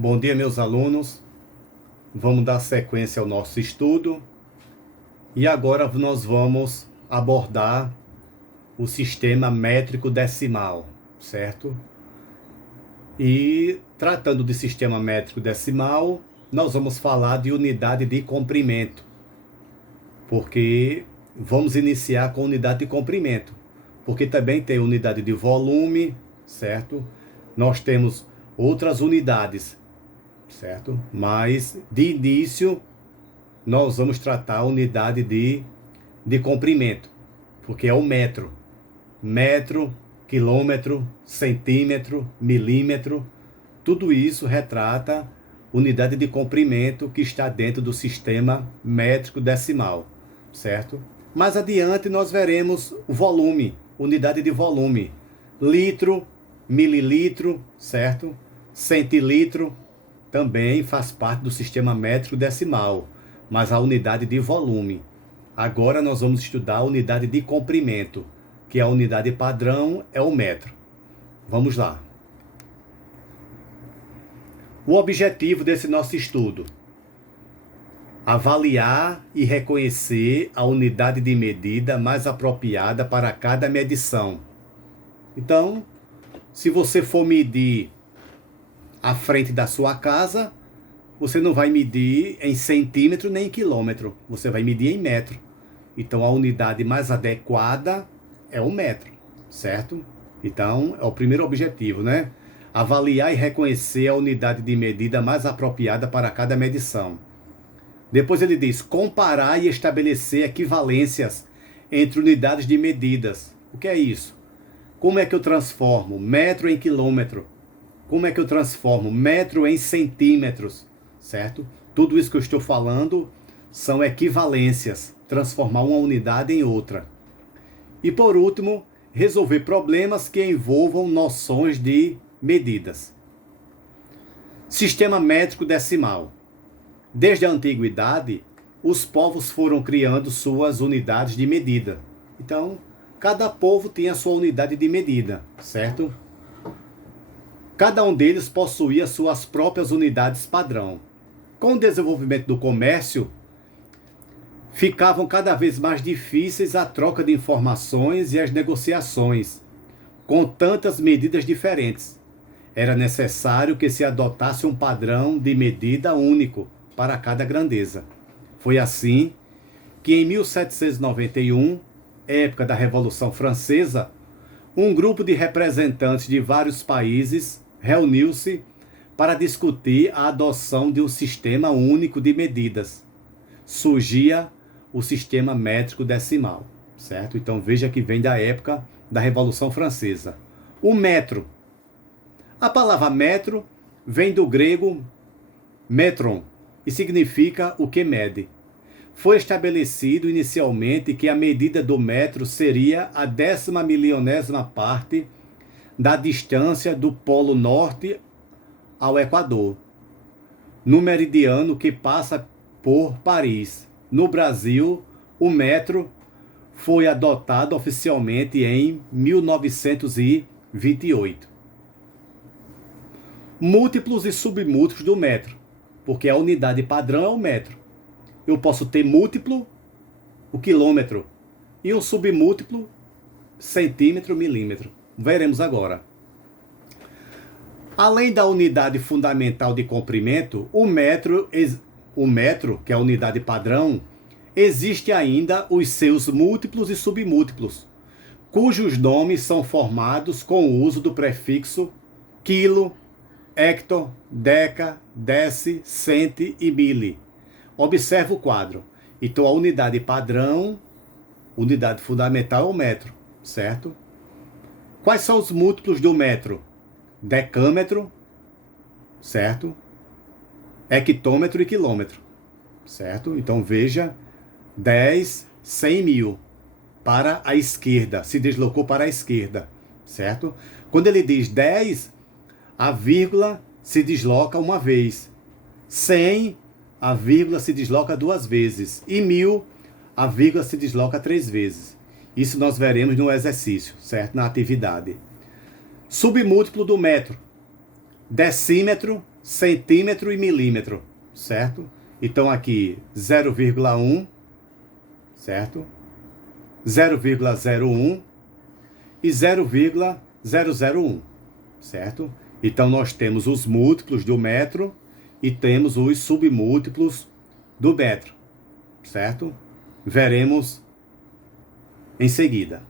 Bom dia, meus alunos. Vamos dar sequência ao nosso estudo. E agora nós vamos abordar o sistema métrico decimal, certo? E tratando de sistema métrico decimal, nós vamos falar de unidade de comprimento, porque vamos iniciar com unidade de comprimento, porque também tem unidade de volume, certo? Nós temos outras unidades, certo? Mas de início nós vamos tratar a unidade de comprimento, porque é o metro. Metro, quilômetro, centímetro, milímetro, tudo isso retrata unidade de comprimento que está dentro do sistema métrico decimal, certo? Mais adiante nós veremos o volume, unidade de volume, litro, mililitro, certo? Centilitro também faz parte do sistema métrico decimal, mas a unidade de volume. Agora nós vamos estudar a unidade de comprimento, que a unidade padrão é o metro. Vamos lá. O objetivo desse nosso estudo: avaliar e reconhecer a unidade de medida mais apropriada para cada medição. Então, se você for medir a frente da sua casa, você não vai medir em centímetro nem em quilômetro, você vai medir em metro. Então a unidade mais adequada é o metro, certo? Então é o primeiro objetivo, né? Avaliar e reconhecer a unidade de medida mais apropriada para cada medição. Depois ele diz: comparar e estabelecer equivalências entre unidades de medidas. O que é isso? Como é que eu transformo metro em quilômetro? Como é que eu transformo metro em centímetros, certo? Tudo isso que eu estou falando são equivalências, transformar uma unidade em outra. E por último, resolver problemas que envolvam noções de medidas. Sistema métrico decimal. Desde a antiguidade, os povos foram criando suas unidades de medida. Então, cada povo tinha a sua unidade de medida, certo? Cada um deles possuía suas próprias unidades padrão. Com o desenvolvimento do comércio, ficavam cada vez mais difíceis a troca de informações e as negociações, com tantas medidas diferentes. Era necessário que se adotasse um padrão de medida único para cada grandeza. Foi assim que em 1791, época da Revolução Francesa, um grupo de representantes de vários países reuniu-se para discutir a adoção de um sistema único de medidas. Surgia o sistema métrico decimal, certo? Então veja que vem da época da Revolução Francesa. O metro. A palavra metro vem do grego metron e significa o que mede. Foi estabelecido inicialmente que a medida do metro seria a 10.000.000ª parte da distância do Polo Norte ao Equador, no meridiano que passa por Paris. No Brasil, o metro foi adotado oficialmente em 1928. Múltiplos e submúltiplos do metro, porque a unidade padrão é o metro. Eu posso ter múltiplo, o quilômetro, e um submúltiplo, centímetro, milímetro. Veremos agora. Além da unidade fundamental de comprimento, o metro, que é a unidade padrão, existe ainda os seus múltiplos e submúltiplos, cujos nomes são formados com o uso do prefixo quilo, hecto, deca, deci, centi e mili. Observe o quadro. Então a unidade padrão, unidade fundamental é o metro, certo? Quais são os múltiplos do metro? Decâmetro, certo? Hectômetro e quilômetro, certo? Então veja, 10, 100 mil. Para a esquerda, se deslocou para a esquerda, certo? Quando ele diz 10, a vírgula se desloca uma vez. 100, a vírgula se desloca duas vezes. E 1000, a vírgula se desloca 3 vezes. Isso nós veremos no exercício, certo? Na atividade. Submúltiplo do metro. Decímetro centímetro e milímetro, certo? Então aqui 0,1, certo? 0,01 e 0,001, certo? Então nós temos os múltiplos do metro e temos os submúltiplos do metro, certo? Veremos em seguida.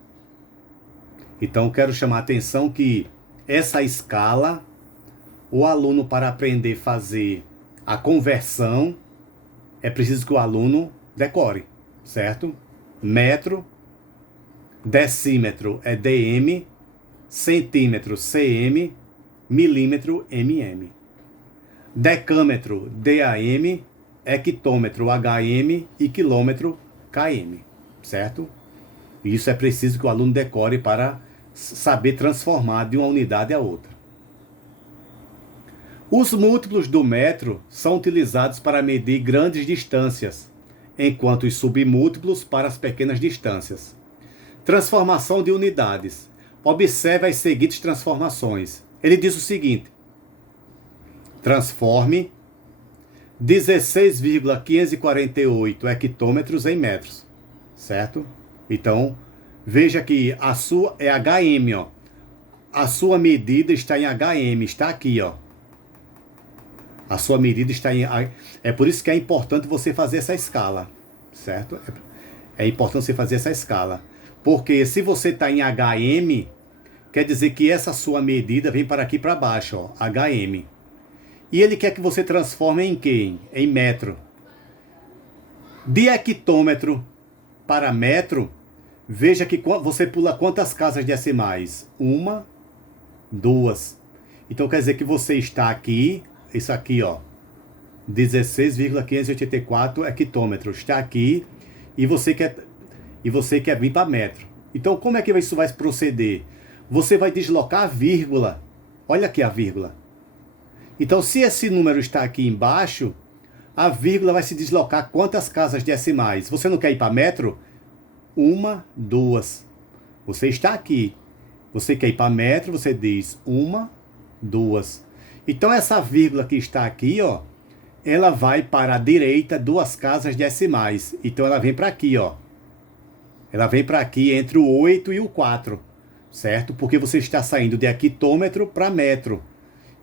Então quero chamar a atenção que essa escala, o aluno, para aprender a fazer a conversão, é preciso que o aluno decore, certo? Metro, decímetro é dm, centímetro cm, milímetro mm. Decâmetro DAM, hectômetro HM e quilômetro KM, certo? Isso é preciso que o aluno decore para saber transformar de uma unidade a outra. Os múltiplos do metro são utilizados para medir grandes distâncias, enquanto os submúltiplos para as pequenas distâncias. Transformação de unidades. Observe as seguintes transformações. Ele diz o seguinte: transforme 16,548 hectômetros em metros, certo? Então, veja que a sua é HM, ó. A sua medida está em HM, está aqui, ó. A sua medida está em... É por isso que é importante você fazer essa escala, certo? É importante você fazer essa escala. Porque se você está em HM, quer dizer que essa sua medida vem para aqui para baixo, ó, HM. E ele quer que você transforme em quê? Em metro. De hectômetro para metro, veja que você pula quantas casas decimais? 1, 2. Então quer dizer que você está aqui, isso aqui, ó, 16,584 hectômetros. Está aqui e você quer vir para metro. Então como é que isso vai proceder? Você vai deslocar a vírgula. Olha aqui a vírgula. Então, se esse número está aqui embaixo, a vírgula vai se deslocar quantas casas decimais? Você não quer ir para metro? 1, 2. Você está aqui. Você quer ir para metro, você diz 1, 2. Então, essa vírgula que está aqui, ó, ela vai para a direita 2 casas decimais. Então, ela vem para aqui, ó. Ela vem para aqui entre o 8 e o 4, certo? Porque você está saindo de hectômetro para metro.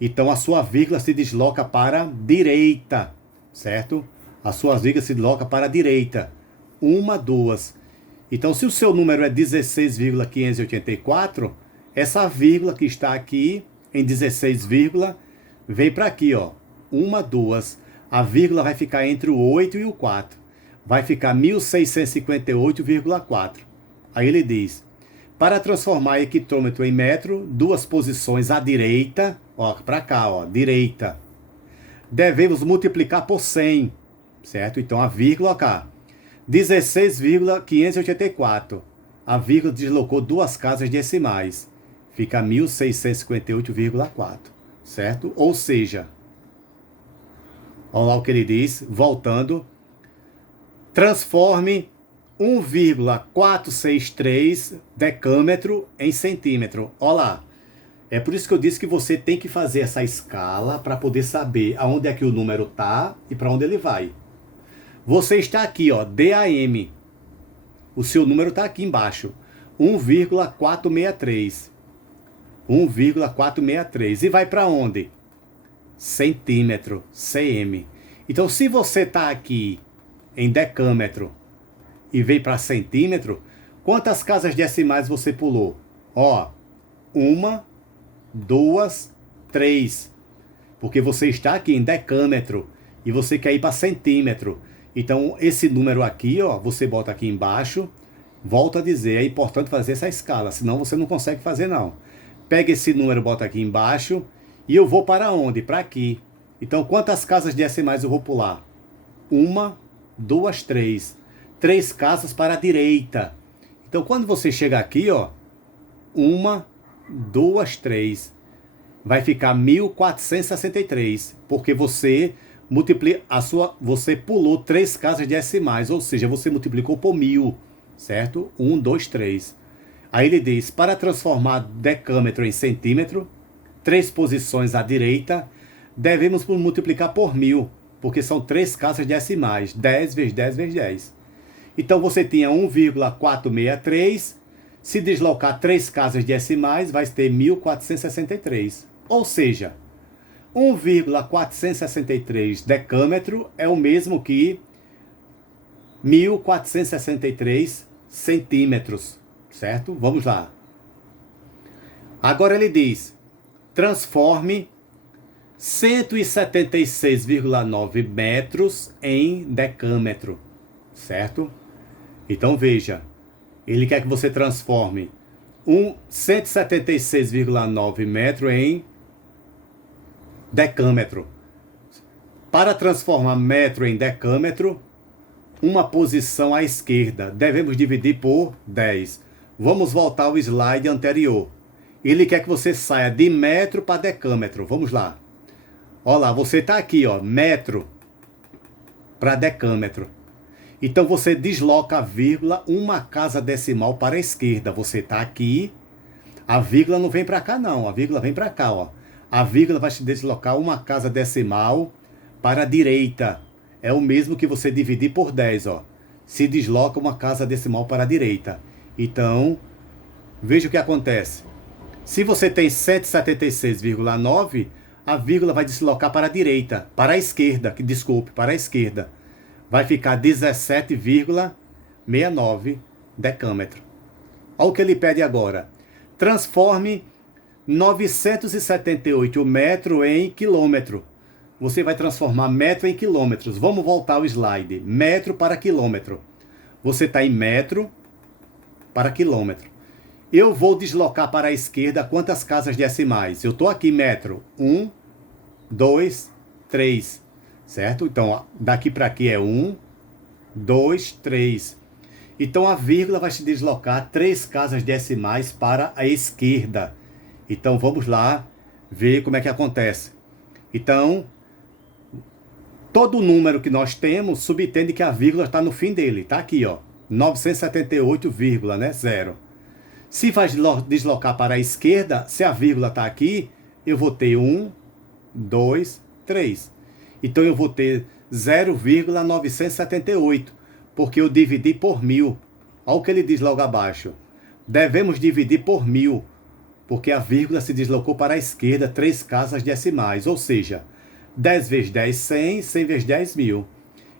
Então, a sua vírgula se desloca para a direita, certo? A sua vírgula se desloca para a direita. 1, 2. Então, se o seu número é 16,584, essa vírgula que está aqui em 16, vem para aqui, ó. 1, 2. A vírgula vai ficar entre o 8 e o 4. Vai ficar 1658,4. Aí ele diz: para transformar hectômetro em metro, 2 posições à direita, ó, para cá, ó, direita, devemos multiplicar por 100, certo? Então a vírgula, ó, cá, 16,584. A vírgula deslocou 2 casas decimais, fica 1658,4, certo? Ou seja, olha lá o que ele diz, voltando, transforme 1,463 decâmetro em centímetro. Olha lá. É por isso que eu disse que você tem que fazer essa escala para poder saber aonde é que o número está e para onde ele vai. Você está aqui, ó, DAM. O seu número está aqui embaixo. 1,463. 1,463. E vai para onde? Centímetro, cm. Então, se você está aqui em decâmetro e veio para centímetro, quantas casas decimais você pulou? Ó, 1, 2, 3. Porque você está aqui em decâmetro e você quer ir para centímetro. Então, esse número aqui, ó, você bota aqui embaixo. Volto a dizer, é importante fazer essa escala, senão você não consegue fazer, não. Pega esse número, bota aqui embaixo e eu vou para onde? Para aqui. Então, quantas casas decimais eu vou pular? 1, 2, 3. 3 casas para a direita. Então, quando você chega aqui, ó, 1, 2, 3, vai ficar 1463, porque você você pulou 3 casas decimais, ou seja, você multiplicou por 1000, certo? 1, 2, 3. Aí ele diz: para transformar decâmetro em centímetro, 3 posições à direita, devemos multiplicar por 1000, porque são 3 casas decimais, 10 vezes 10 vezes 10. Então você tinha 1,463, se deslocar 3 casas decimais, vai ter 1463. Ou seja, 1,463 decâmetro é o mesmo que 1463 centímetros, certo? Vamos lá. Agora ele diz, transforme 176,9 metros em decâmetro, certo? Então veja, ele quer que você transforme 176,9 metro em decâmetro. Para transformar metro em decâmetro, uma posição à esquerda, devemos dividir por 10. Vamos voltar ao slide anterior. Ele quer que você saia de metro para decâmetro. Vamos lá. Olha lá, você está aqui, ó, metro para decâmetro. Então você desloca a vírgula uma casa decimal para a esquerda. Você está aqui, a vírgula não vem para cá não, a vírgula vem para cá, ó. A vírgula vai se deslocar uma casa decimal para a direita. É o mesmo que você dividir por 10, ó. Se desloca uma casa decimal para a direita. Então, veja o que acontece. Se você tem 176,9, a vírgula vai deslocar para a direita, para a esquerda, para a esquerda. Vai ficar 17,69 decâmetro. Olha o que ele pede agora. Transforme 978 metro em quilômetro. Você vai transformar metro em quilômetros. Vamos voltar ao slide. Metro para quilômetro. Você está em metro para quilômetro. Eu vou deslocar para a esquerda quantas casas decimais? Eu estou aqui, metro. 1, 2, 3. Certo? Então, daqui para aqui é 1, 2, 3. Então, a vírgula vai se deslocar 3 casas decimais para a esquerda. Então, vamos lá ver como é que acontece. Então, todo número que nós temos subtende que a vírgula está no fim dele. Está aqui, ó. 978, né? 0. Se vai deslocar para a esquerda, se a vírgula está aqui, eu vou ter 1, 2, 3. Então eu vou ter 0,978, porque eu dividi por 1000. Olha o que ele diz logo abaixo. Devemos dividir por 1000, porque a vírgula se deslocou para a esquerda 3 casas decimais, ou seja, 10 vezes 10, 100, 100 vezes 10, 1000.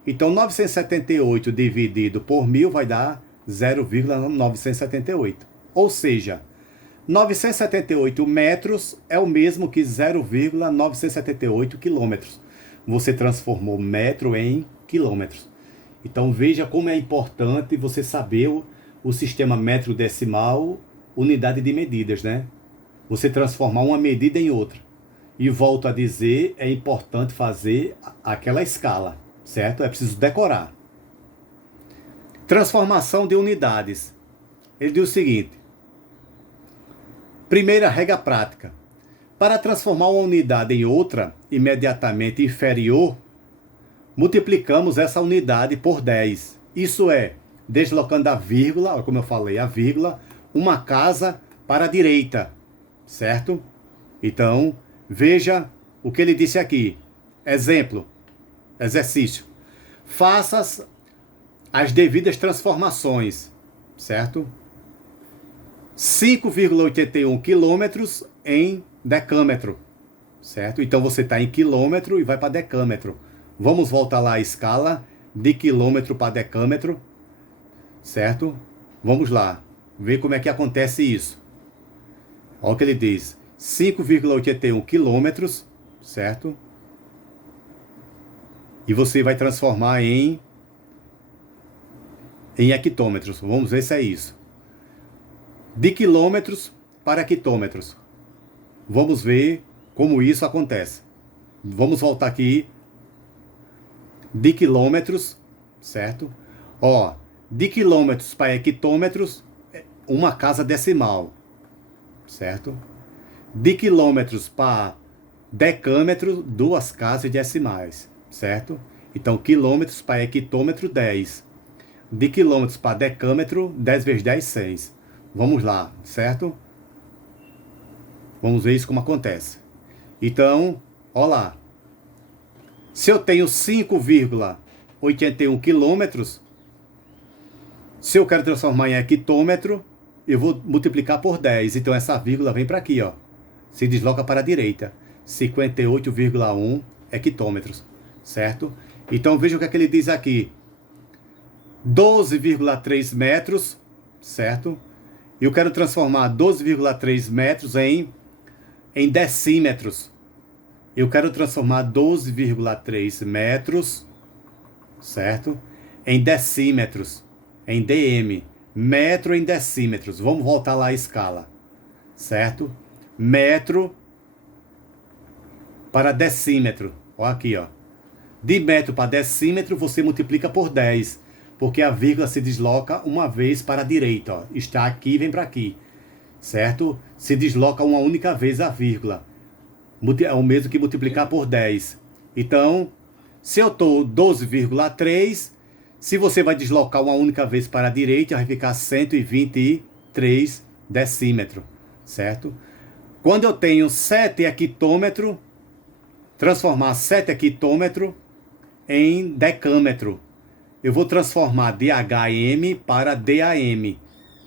Então 978 dividido por 1000 vai dar 0,978. Ou seja, 978 metros é o mesmo que 0,978 quilômetros. Você transformou metro em quilômetros. Então veja como é importante você saber o sistema metro decimal, unidade de medidas, né? Você transformar uma medida em outra. E volto a dizer, é importante fazer aquela escala, certo? É preciso decorar. Transformação de unidades. Ele diz o seguinte. Primeira regra prática. Para transformar uma unidade em outra imediatamente inferior, multiplicamos essa unidade por 10. Isso é, deslocando a vírgula, como eu falei, a vírgula, uma casa para a direita, certo? Então, veja o que ele disse aqui. Exemplo, exercício. Faça as devidas transformações, certo? 5,81 quilômetros em decâmetro, certo? Então você está em quilômetro e vai para decâmetro. Vamos voltar lá à escala de quilômetro para decâmetro, certo? Vamos lá, ver como é que acontece isso. Olha o que ele diz, 5,81 quilômetros, certo? E você vai transformar em hectômetros. Vamos ver se é isso. De quilômetros para hectômetros. Vamos ver como isso acontece. Vamos voltar aqui. De quilômetros, certo? Ó, de quilômetros para hectômetros, uma casa decimal, certo? De quilômetros para decâmetro, 2 casas decimais, certo? Então, quilômetros para hectômetro, 10. De quilômetros para decâmetro, 10 vezes 10, 6. Vamos lá, certo? Vamos ver isso como acontece. Então, ó lá. Se eu tenho 5,81 quilômetros, se eu quero transformar em hectômetro, eu vou multiplicar por 10. Então essa vírgula vem para aqui, ó. Se desloca para a direita. 58,1 hectômetros, certo? Então veja o que é que ele diz aqui. 12,3 metros, certo? Eu quero transformar 12,3 metros em decímetros. Eu quero transformar 12,3 metros, certo? Em decímetros, em dm. Metro em decímetros. Vamos voltar lá à escala, certo? Metro para decímetro. Olha aqui, ó. De metro para decímetro, você multiplica por 10. Porque a vírgula se desloca uma vez para a direita, ó. Está aqui e vem para aqui, certo? Se desloca uma única vez a vírgula. É o mesmo que multiplicar por 10. Então, se eu estou 12,3, se você vai deslocar uma única vez para a direita, vai ficar 123 decímetros, certo? Quando eu tenho 7 hectômetros, transformar 7 hectômetros em decâmetro. Eu vou transformar DHM para DAM.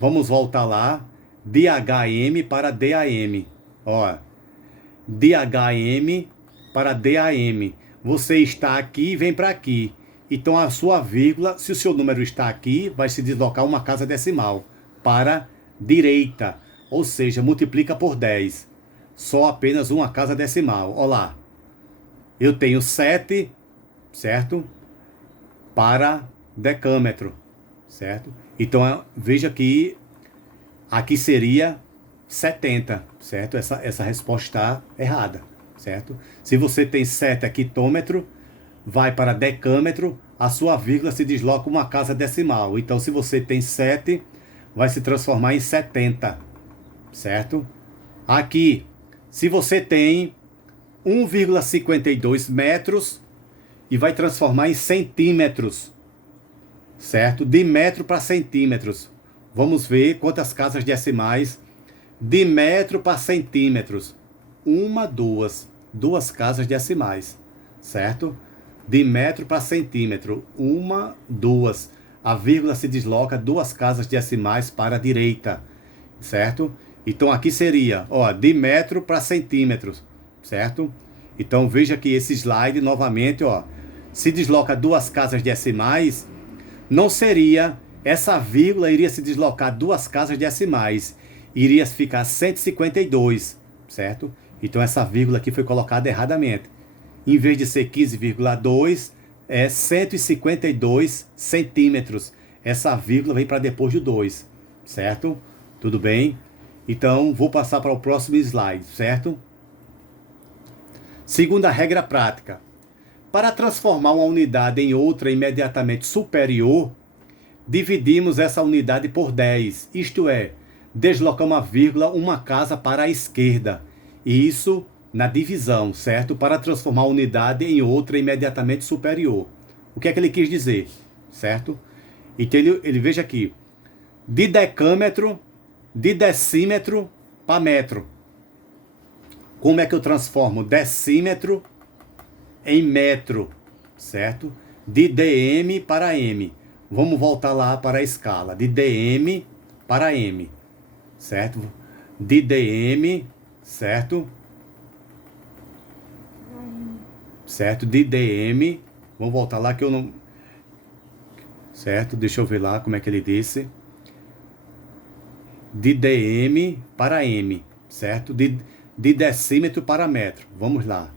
Vamos voltar lá. DHM para DAM. Ó, DHM para DAM. Você está aqui e vem para aqui. Então a sua vírgula, se o seu número está aqui, vai se deslocar uma casa decimal para direita. Ou seja, multiplica por 10. Só apenas uma casa decimal. Olha lá. Eu tenho 7, certo? Para decâmetro, certo? Então veja que aqui seria 70, certo? Essa resposta está errada, certo? Se você tem 7 hectômetro, vai para decâmetro, a sua vírgula se desloca uma casa decimal. Então se você tem 7, vai se transformar em 70, certo? Aqui, se você tem 1,52 metros e vai transformar em centímetros, certo? De metro para centímetros. Vamos ver quantas casas decimais de metro para centímetros. Duas casas decimais, certo? De metro para centímetro. Duas. A vírgula se desloca 2 casas decimais para a direita, certo? Então aqui seria, ó, de metro para centímetros, certo? Então veja que esse slide novamente, ó, se desloca 2 casas decimais, não seria, essa vírgula iria se deslocar 2 casas decimais, iria ficar 152, certo? Então essa vírgula aqui foi colocada erradamente. Em vez de ser 15,2, é 152 centímetros. Essa vírgula vem para depois do 2, certo? Tudo bem? Então vou passar para o próximo slide, certo? Segunda regra prática. Para transformar uma unidade em outra imediatamente superior, dividimos essa unidade por 10, isto é, deslocamos a vírgula uma casa para a esquerda. E isso na divisão, certo? Para transformar a unidade em outra imediatamente superior. O que é que ele quis dizer, certo? Então ele veja aqui, de decâmetro, de decímetro para metro. Como é que eu transformo decímetro em metro, certo? De dm para m. Vamos voltar lá para a escala. De dm para m, certo? De dm, certo? Certo? De dm. Vamos voltar lá que eu não... Certo? Deixa eu ver lá como é que ele disse. De dm para m, certo? De decímetro para metro. Vamos lá.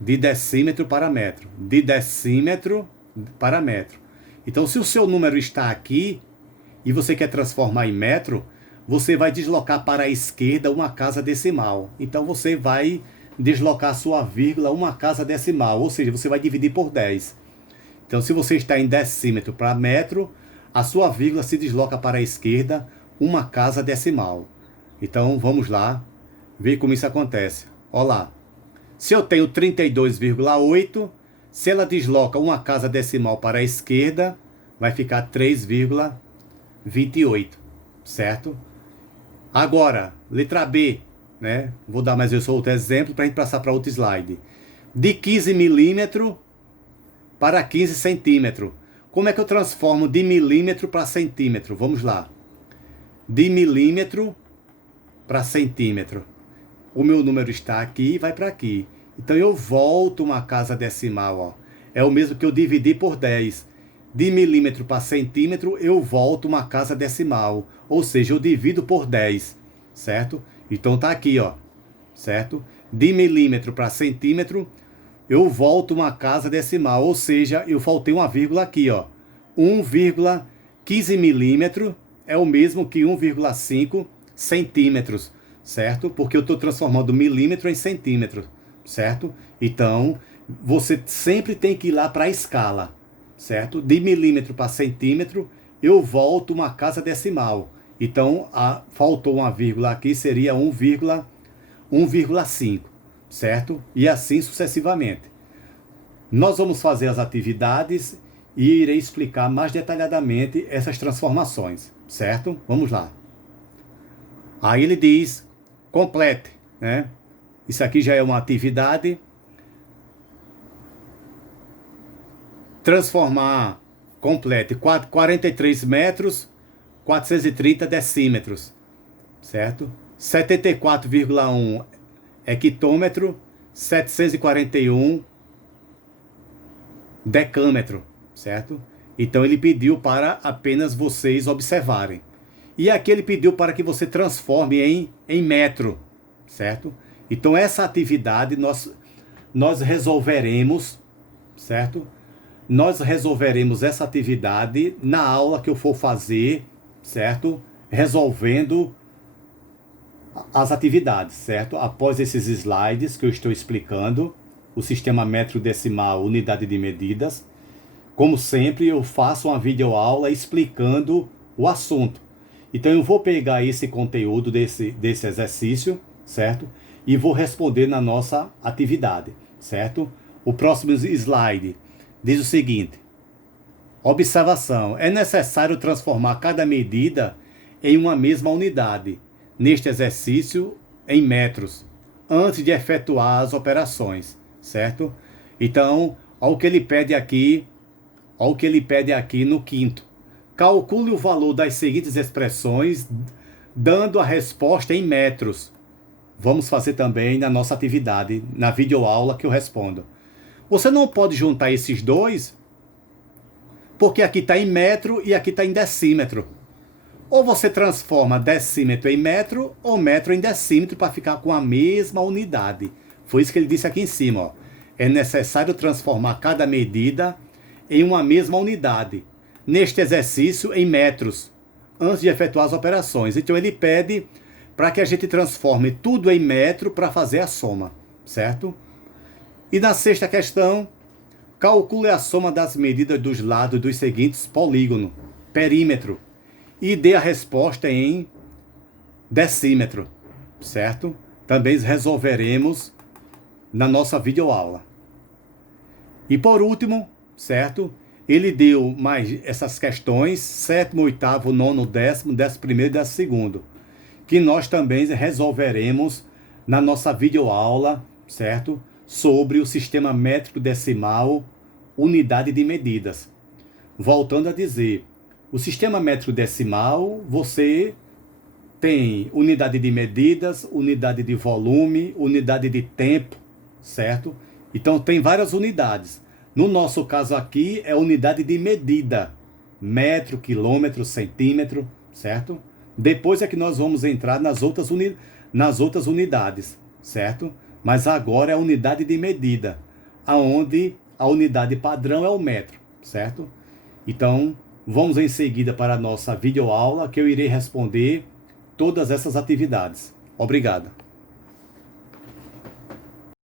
De decímetro para metro. De decímetro para metro. Então, se o seu número está aqui e você quer transformar em metro, você vai deslocar para a esquerda uma casa decimal. Então, você vai deslocar a sua vírgula uma casa decimal. Ou seja, você vai dividir por 10. Então, se você está em decímetro para metro, a sua vírgula se desloca para a esquerda uma casa decimal. Então, vamos lá ver como isso acontece. Olha lá. Se eu tenho 32,8, se ela desloca uma casa decimal para a esquerda, vai ficar 3,28, certo? Agora, letra B, né? Vou dar mais outro exemplo para a gente passar para outro slide. De 15 milímetros para 15 centímetros. Como é que eu transformo de milímetro para centímetro? Vamos lá. De milímetro para centímetro. O meu número está aqui e vai para aqui. Então eu volto uma casa decimal. Ó. É o mesmo que eu dividir por 10. De milímetro para centímetro, eu volto uma casa decimal. Ou seja, eu divido por 10. Certo? Então tá aqui, ó. Certo? De milímetro para centímetro, eu volto uma casa decimal. Ou seja, eu faltei uma vírgula aqui, ó. 1,15 milímetro é o mesmo que 1,5 centímetros. Certo? Porque eu estou transformando milímetro em centímetro. Certo? Então, você sempre tem que ir lá para a escala. Certo? De milímetro para centímetro, eu volto uma casa decimal. Então, faltou uma vírgula aqui, seria 1,5, certo? E assim sucessivamente. Nós vamos fazer as atividades e irei explicar mais detalhadamente essas transformações, certo? Vamos lá. Aí ele diz, complete, né? Isso aqui já é uma atividade. Transformar, complete, 43 metros, 430 decímetros, certo? 74,1 hectômetro, 741 decâmetro, certo? Então ele pediu para apenas vocês observarem. E aqui ele pediu para que você transforme em metro, certo? Então essa atividade nós resolveremos, certo? Nós resolveremos essa atividade na aula que eu for fazer, certo? Resolvendo as atividades, certo? Após esses slides que eu estou explicando, o sistema métrico decimal, unidade de medidas. Como sempre, eu faço uma videoaula explicando o assunto. Então eu vou pegar esse conteúdo desse exercício, certo? E vou responder na nossa atividade, certo? O próximo slide diz o seguinte: observação. É necessário transformar cada medida em uma mesma unidade, neste exercício em metros, antes de efetuar as operações, certo? Então, olha o que ele pede aqui, no quinto. Calcule o valor das seguintes expressões, dando a resposta em metros. Vamos fazer também na nossa atividade, na videoaula que eu respondo. Você não pode juntar esses dois, porque aqui está em metro e aqui está em decímetro. Ou você transforma decímetro em metro, ou metro em decímetro, para ficar com a mesma unidade. Foi isso que ele disse aqui em cima. Ó. É necessário transformar cada medida em uma mesma unidade, neste exercício em metros, antes de efetuar as operações. Então ele pede para que a gente transforme tudo em metro para fazer a soma, certo? E na sexta questão, calcule a soma das medidas dos lados dos seguintes polígonos, perímetro, e dê a resposta em decímetro, certo? Também resolveremos na nossa videoaula. E por último, certo? Ele deu mais essas questões, sétimo, oitavo, nono, décimo, 11º e 12º, que nós também resolveremos na nossa videoaula, certo? Sobre o sistema métrico decimal, unidade de medidas. Voltando a dizer, o sistema métrico decimal, você tem unidade de medidas, unidade de volume, unidade de tempo, certo? Então tem várias unidades. No nosso caso aqui é unidade de medida, metro, quilômetro, centímetro, certo? Depois é que nós vamos entrar nas outras unidades, certo? Mas agora é a unidade de medida, aonde a unidade padrão é o metro, certo? Então, vamos em seguida para a nossa videoaula, que eu irei responder todas essas atividades. Obrigado.